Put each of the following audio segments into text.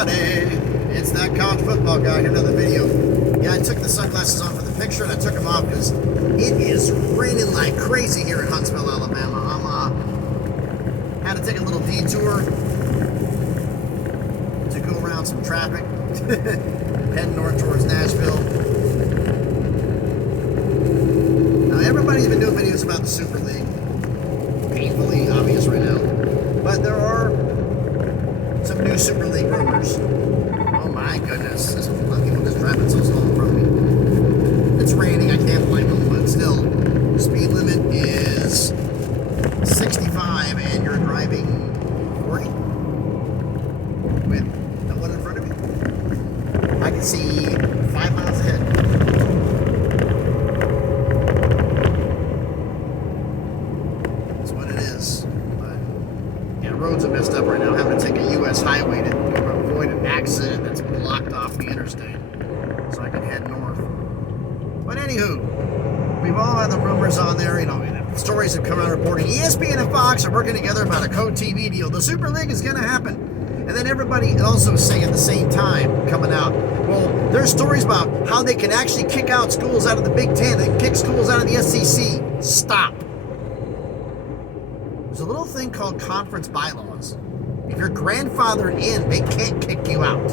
everybody, it's that college football guy. Here, another video. Yeah, I took the sunglasses off for the picture and I took them off because it is raining like crazy here in Huntsville, Alabama. Had to take a little detour to go around some traffic, heading north towards Nashville. Now, everybody's been doing videos about the Super League. Painfully obvious right now. But there are some new Super League rumors. Oh my goodness. There's a lot of people just driving so slow in front of me. It's raining, I can't blame them, but still, speed limit is 65 and you're driving 40 with no one in front of you. I can see 5 miles ahead. That's what it is. But yeah, roads are messed up right now. I'm having to take a U.S. highway to avoid an accident that's blocked off the interstate so I can head north. But anywho, we've all had the rumors on there, stories have come out reporting ESPN and Fox are working together about a code TV deal. The Super League is going to happen. And then everybody also saying at the same time coming out, well, there's stories about how they can actually kick out schools out of the Big Ten. They can kick schools out of the SEC. Stop. There's a little thing called conference bylaws. If you're grandfathered in, they can't kick you out.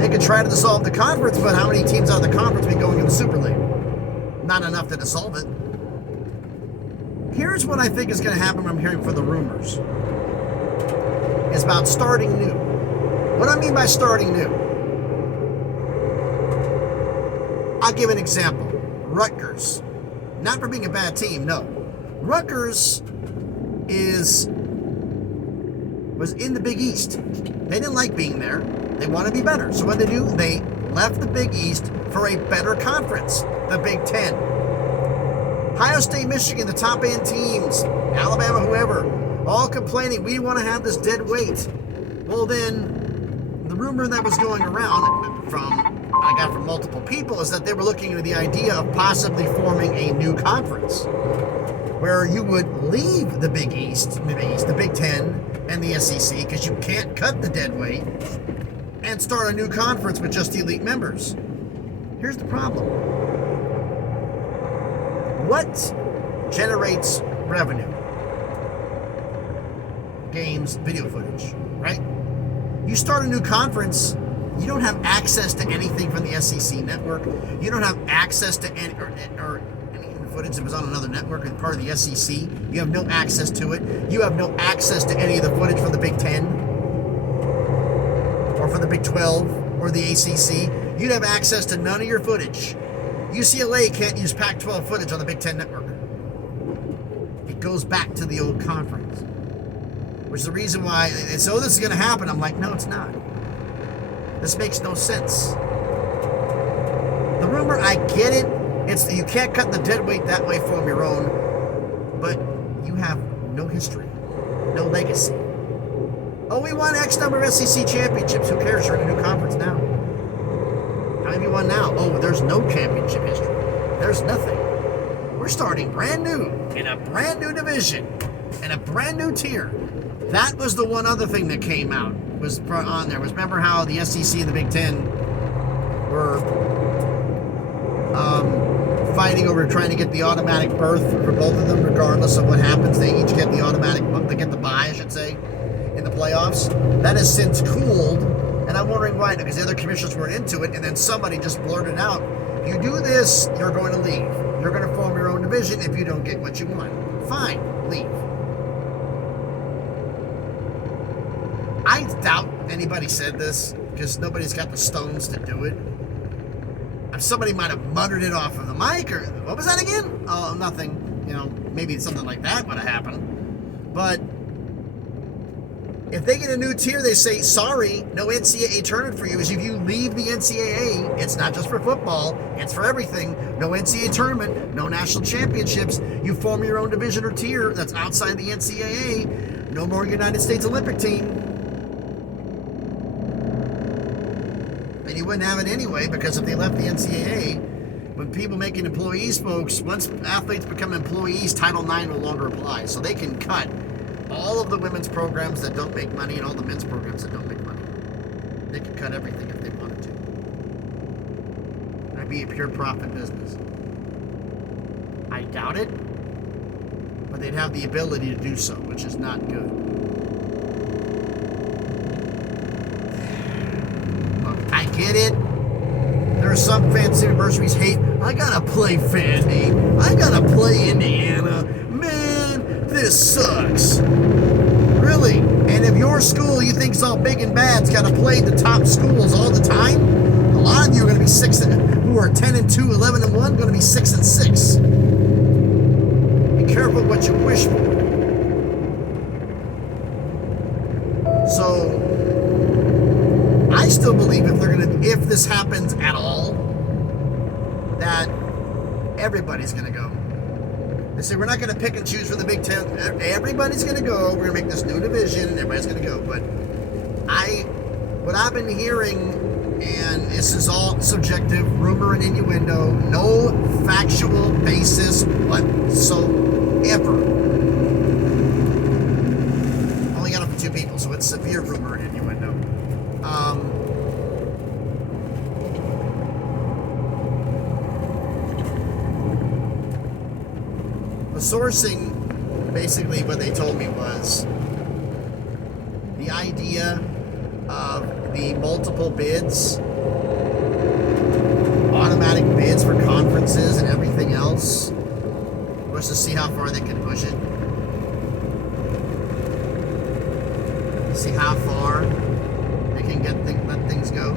They could try to dissolve the conference, but how many teams out of the conference be going to the Super League? Not enough to dissolve it. Here's what I think is going to happen when I'm hearing from the rumors. It's about starting new. What do I mean by starting new? I'll give an example. Rutgers. Not for being a bad team, no. Rutgers was in the Big East. They didn't like being there. They want to be better. So what did they do? They left the Big East for a better conference, the Big Ten. Ohio State, Michigan, the top end teams, Alabama, whoever, all complaining, we want to have this dead weight. Well then, the rumor that was going around I got from multiple people is that they were looking into the idea of possibly forming a new conference where you would leave the Big East, the Big Ten, and the SEC because you can't cut the dead weight and start a new conference with just elite members. Here's the problem. What generates revenue? Games, video footage, right? You start a new conference, you don't have access to anything from the SEC network. You don't have access to any footage that was on another network as part of the SEC. You have no access to it. You have no access to any of the footage from the Big Ten or from the Big 12 or the ACC. You'd have access to none of your footage. UCLA can't use Pac-12 footage on the Big Ten network. It goes back to the old conference, which is the reason why this is going to happen. I'm like, no, it's not. This makes no sense. The rumor, I get it. It's that you can't cut the dead weight that way from your own, but you have no history, no legacy. Oh, we won X number of SEC championships. Who cares? You're in a new conference now. How many won now? Oh, there's no championship history. There's nothing. We're starting brand new in a brand new division and a brand new tier. That was the one other thing that came out was on there. Was remember how the SEC and the Big Ten were fighting over trying to get the automatic berth for both of them, regardless of what happens. They each get the they get the bye, I should say, in the playoffs. That has since cooled. And I'm wondering why, because the other commissioners weren't into it, and then somebody just blurted out, if you do this, you're going to leave. You're going to form your own division if you don't get what you want. Fine, leave. I doubt anybody said this, because nobody's got the stones to do it. Somebody might have muttered it off of the mic, or what was that again? Oh, nothing. Maybe something like that would have happened. But if they get a new tier, they say, sorry, no NCAA tournament for you. As if you leave the NCAA, it's not just for football, it's for everything. No NCAA tournament, no national championships. You form your own division or tier that's outside the NCAA. No more United States Olympic team. And you wouldn't have it anyway, because if they left the NCAA, when people making employees, folks, once athletes become employees, Title IX no longer applies. So they can cut all of the women's programs that don't make money and all the men's programs that don't make money. They could cut everything if they wanted to. That'd be a pure profit business. I doubt it, but they'd have the ability to do so, which is not good. Look, I get it. There are some fantasy universities hate, I gotta play Vandy, I gotta play Indiana. Man, this sucks. Really? And if your school you think is all big and bad's gotta play the top schools all the time, a lot of you are gonna be who are 10-2, 11-1, gonna be 6-6. Be careful what you wish for. So I still believe if this happens at all, that everybody's going to go. They say we're not going to pick and choose for the Big Ten. Everybody's going to go. We're going to make this new division, and everybody's going to go. But what I've been hearing, and this is all subjective, rumor and innuendo, no factual basis whatsoever. Only got it from 2 people, so it's severe rumor and innuendo. The sourcing, basically what they told me was the idea of the multiple bids, automatic bids for conferences and everything else, was to see how far they can push it. See how far they can let things go.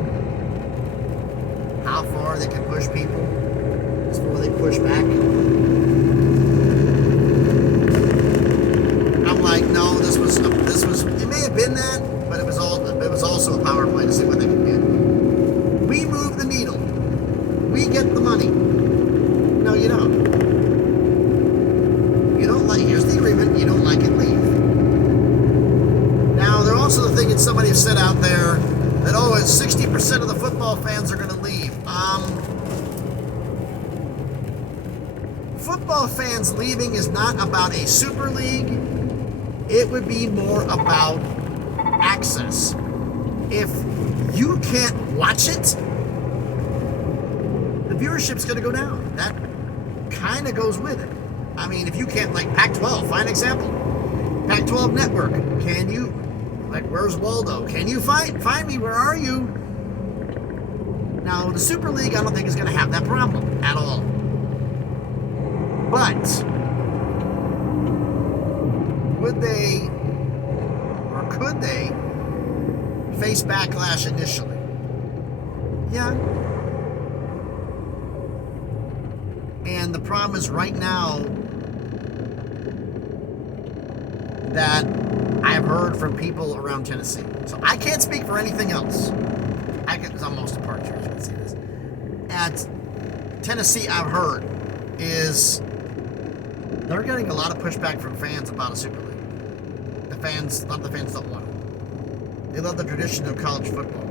How far they can push people before they push back. I'm like, no, this was. It may have been that, but it was also a power play to see what they can get. We move the needle. We get the money. No, you don't. You don't like. Here's the agreement. You don't like it, leave. Now, they're also thinking somebody said out there that, 60% of the football fans are going to leave. Football fans leaving is not about a super league. It would be more about access. If you can't watch it, the viewership's going to go down. That kind of goes with it. I mean, if you can't, like Pac-12, fine example. Pac-12 network, can you, where's Waldo? Can you find me? Where are you? Now, the Super League, I don't think is going to have that problem at all. But would they, or could they, face backlash initially? Yeah. And the problem is right now that I've heard from people around Tennessee. So I can't speak for anything else. Because I'm most of part church, I can see this. At Tennessee, I've heard is they're getting a lot of pushback from fans about a Super League. A lot of the fans don't want it. They love the tradition of college football.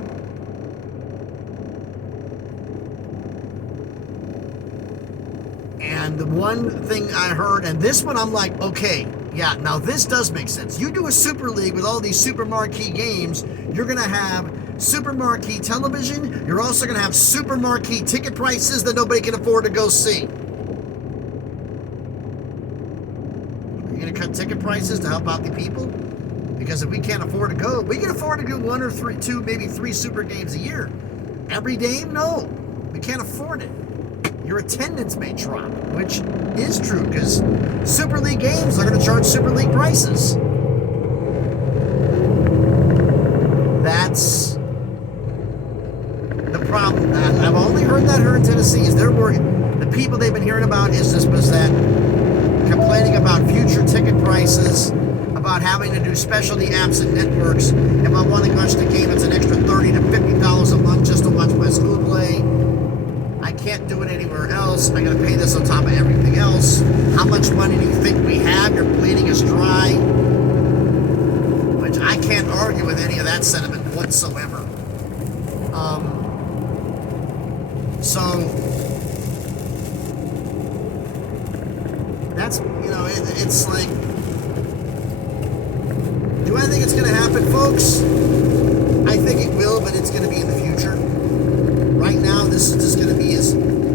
And the one thing I heard, and this one I'm like, okay, yeah, now this does make sense. You do a Super League with all these super marquee games, you're going to have super marquee television, you're also going to have super marquee ticket prices that nobody can afford to go see. Are you going to cut ticket prices to help out the people? Because if we can't afford to go, we can afford to do 1 or 2, maybe 3 super games a year. Every game? No. We can't afford it. Your attendance may drop, which is true because Super League games are going to charge Super League prices. That's the problem. I've only heard that here in Tennessee is they're worried. The people they've been hearing about is that complaining about future ticket prices, about having to do specialty apps and networks. If I want to watch the game, it's an extra $30 to $50 a month just to watch my school play. I can't do it anywhere else. I gotta pay this on top of everything else. How much money do you think we have? You're bleeding us dry. Which I can't argue with any of that sentiment whatsoever. So that's, it's like, do I think it's gonna happen, folks? I think think it will, but it's going to be in the future. Right now, this is just going to be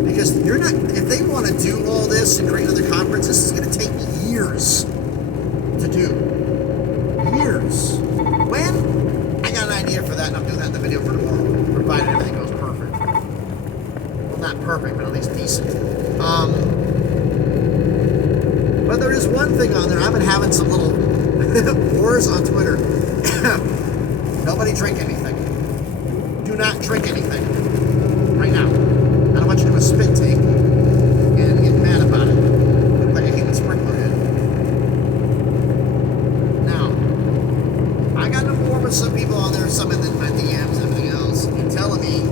because you're not. If they want to do all this and create another conference, this is going to take years to do. Years. When? I got an idea for that, and I'm doing that in the video for tomorrow, provided everything goes perfect. Well, not perfect, but at least decent. But there is one thing on there. I've been having some little wars on Twitter. Nobody drink anything. Do not drink anything. Right now. I don't want you to do a spit take and get mad about it. Look like a human sprinkler head. Now, I got no more with some people on there, some in my DMs and everything else, and telling me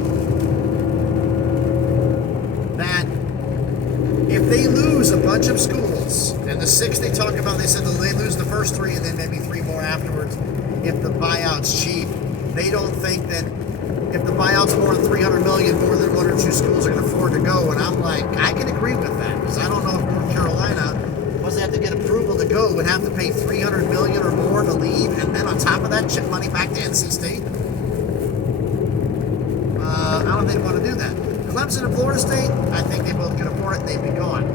that if they lose a bunch of schools, and the 6 they talk about, they said they lose the first 3 and then maybe 3 more afterwards if the buyout's cheap. They don't think that if the buyout's more than $300 million, more than 1 or 2 schools are going to afford to go. And I'm like, I can agree with that, because I don't know if North Carolina, once they have to get approval to go, would have to pay $300 million or more to leave, and then on top of that, chip money back to NC State. I don't think they want to do that. Clemson and Florida State, I think they both can afford it. They'd be gone.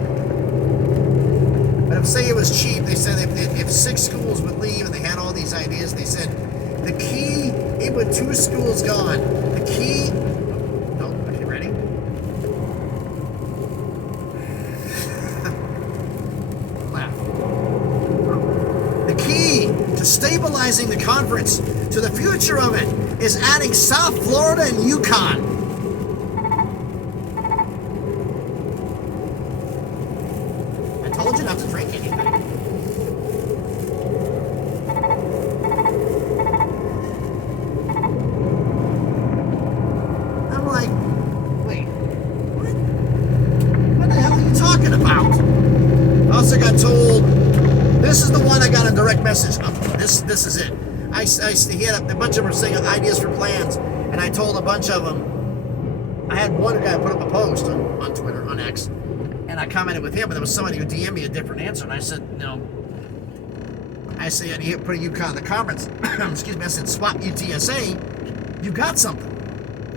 But if say it was cheap, they said if 6 schools would leave, and they had all these ideas, they said the key, even with 2 schools gone, the key, no, okay, ready? Laugh. The key to stabilizing the conference, to the future of it, is adding South Florida and UConn. I told you not to drink anything. I'm like, wait, what? What the hell are you talking about? I also got told, this is the one I got a direct message. This is it. He had a bunch of them were saying ideas for plans, and I told a bunch of them. I had one guy put up a post on Twitter, on X, and I commented with him, but there was somebody who DM'd me a different answer, and I said, and he put a UConn in the conference. Excuse me, I said, swap UTSA, you've got something.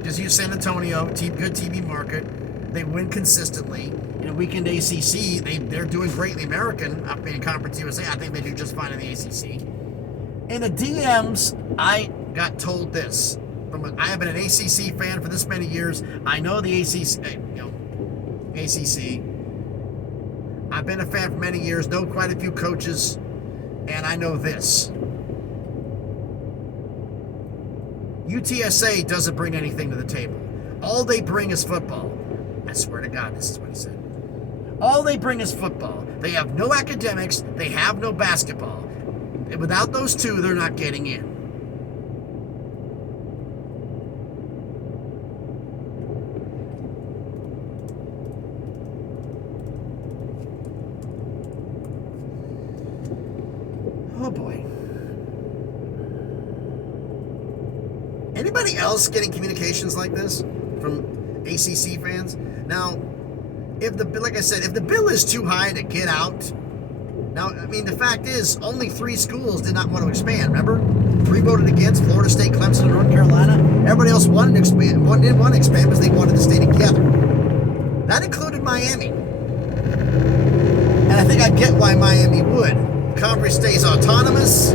Just use San Antonio, good TV market, they win consistently. In a weekend ACC, they're doing great in the American, up in Conference USA. I think they do just fine in the ACC. In the DMs, I got told this. I have been an ACC fan for this many years. I know the ACC. I've been a fan for many years, know quite a few coaches, and I know this. UTSA doesn't bring anything to the table. All they bring is football. I swear to God, this is what he said. All they bring is football. They have no academics. They have no basketball. And without those 2, they're not getting in. Oh boy. Anybody else getting communications like this from ACC fans? Now, like I said, if the bill is too high to get out, now, I mean, the fact is, only 3 schools did not want to expand, remember? 3 voted against, Florida State, Clemson, and North Carolina. Everybody else wanted to expand. One didn't want to expand because they wanted to stay together. That included Miami. And I think I get why Miami would. Conference stays autonomous.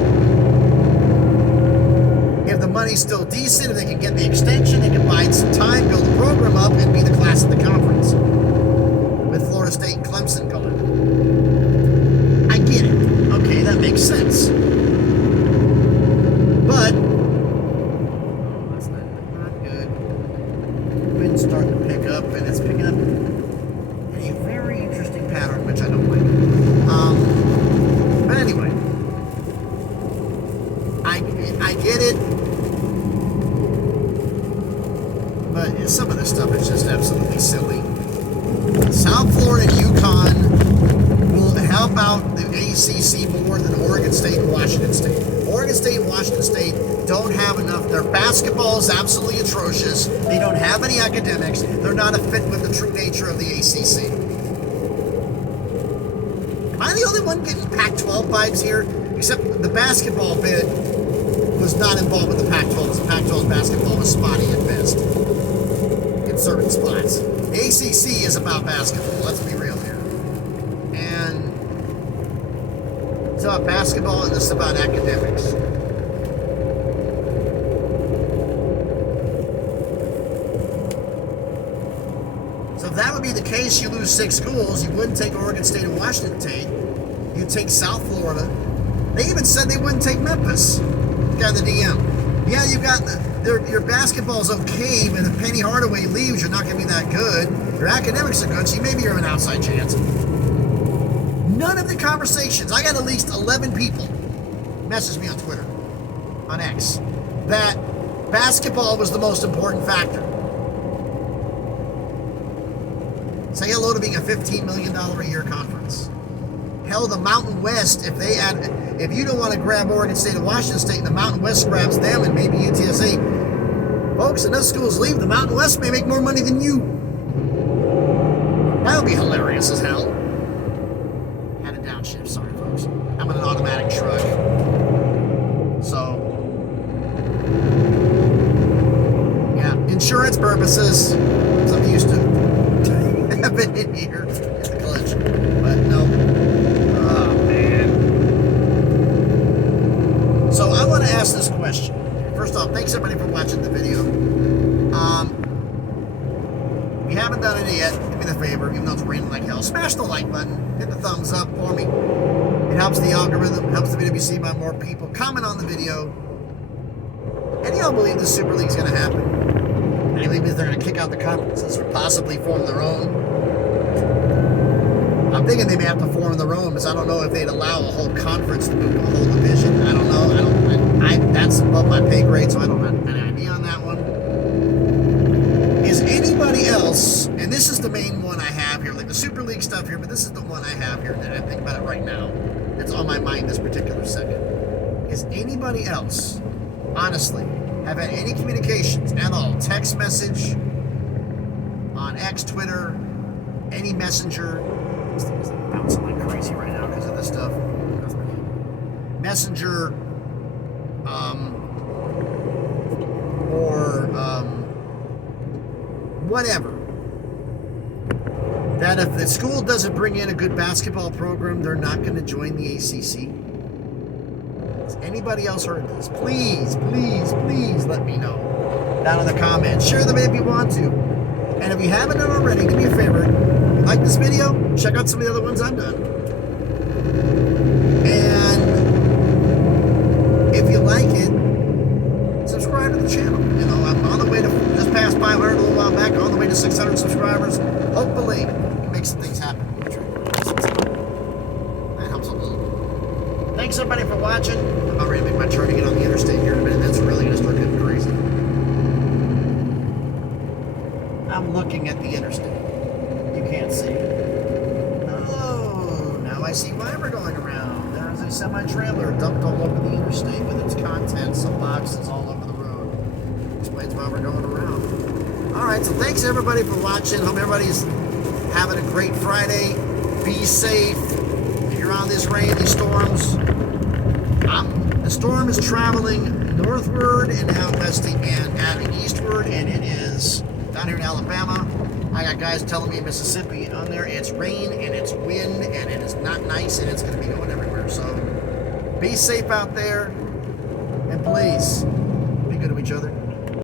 If the money's still decent, if they can get the extension, they can bide some time, build the program up, and be the class of the conference. With Florida State and Clemson going. I get it. Okay, that makes sense. But, that's not good. Wind's starting to pick up, and it's picking up in a very interesting pattern, which I don't like. But anyway, I get it. But some of this stuff is just absolutely silly. South Florida and UConn will help out the ACC more than Oregon State and Washington State. Oregon State and Washington State don't have enough. Their basketball is absolutely atrocious. They don't have any academics. They're not a fit with the true nature of the ACC. Am I the only one getting Pac-12 vibes here? Except the basketball bit was not involved with the Pac-12. The Pac-12 college basketball was spotty at best in certain spots. The ACC is about basketball. Let's be real here. And it's about basketball, and this is about academics. So if that would be the case, you lose 6 schools, you wouldn't take Oregon State and Washington State. You'd take South Florida. They even said they wouldn't take Memphis. Got the DM. Yeah, you got your basketball's okay, but if Penny Hardaway leaves, you're not going to be that good. Your academics are good, so maybe you're an outside chance. None of the conversations, I got at least 11 people message me on Twitter, on X, that basketball was the most important factor. Say hello to being a $15 million a year conference. Hell, the Mountain West, if you don't want to grab Oregon State and Washington State, and the Mountain West grabs them and maybe UTSA, folks, enough schools leave, the Mountain West may make more money than you. That would be hilarious as hell. Had a downshift, sorry folks. I'm in an automatic truck. So, yeah, insurance purposes, as I'm used to. I've been in here in the clutch, but no. Oh, man. So I want to ask this question. First off, thanks everybody for watching the video. If you haven't done it yet, do me the favor, even though it's raining like hell, smash the like button, hit the thumbs up for me. It helps the algorithm, helps the video be seen by more people. Comment on the video. Any of y'all believe the Super League's going to happen? Any believe they're going to kick out the conferences or possibly form their own? I'm thinking they may have to form their own, because I don't know if they'd allow a whole conference to move to a whole division. I don't know. That's above my pay grade, so I don't have an idea on that one. Is anybody else, and this is the main one I have here, like the Super League stuff here, but this is the one I have here that I think about it right now. It's on my mind this particular second. Is anybody else, honestly, have had any communications at all, text message, on X, Twitter, any messenger? This thing is bouncing like crazy right now because of this stuff. Messenger, or whatever. That if the school doesn't bring in a good basketball program, they're not going to join the ACC. Has anybody else heard this? Please, please, please let me know down in the comments. Share them if you want to. And if you haven't done already, do me a favor. If you like this video, check out some of the other ones I've done. And if you like it, subscribe to the channel. You know, I'm on the way to just past 500 a little while back, on the way to 600 subscribers. Hopefully, it makes some things happen. That helps a little. Thanks everybody for watching. I'm about ready to make my turn to get on the interstate here in a minute. That's really going to start getting crazy. I'm looking at the interstate. You can't see. Oh, now I see why we're going around. There's a semi-trailer dumped all over the interstate with its contents, some boxes all over the road. Explains why we're going around. All right, so thanks everybody for watching. Hope everybody's having a great Friday. Be safe. If you're on this rain, these storms, the storm is traveling northward and out west and adding eastward, and it is down here in Alabama. I got guys telling me in Mississippi on there it's rain and it's wind and it is not nice and it's going to be going everywhere. So be safe out there, and please